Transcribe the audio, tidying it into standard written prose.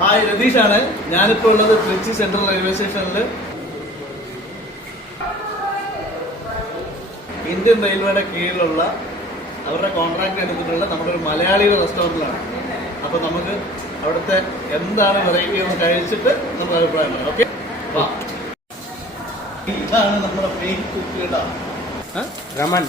Hi, രതീഷാണ്. ഞാനിപ്പോൾ ഉള്ളത് Trichy central railway സ്റ്റേഷനിൽ ഇന്ത്യൻ റെയിൽവേയുടെ കീഴിലുള്ള അവരുടെ കോൺട്രാക്ട് എടുത്തിട്ടുള്ള നമ്മുടെ ഒരു മലയാളിയുടെ റെസ്റ്റോറൻറ്റിലാണ്. അപ്പോൾ നമുക്ക് അവിടുത്തെ എന്താണ് വെറൈറ്റി എന്ന് കഴിച്ചിട്ട് നമുക്ക് അഭിപ്രായം പറയാം. ഓക്കെ, ഇതാണ് നമ്മുടെ മെയിൻ കുക്ക് കേട്ടോ, രമൻ.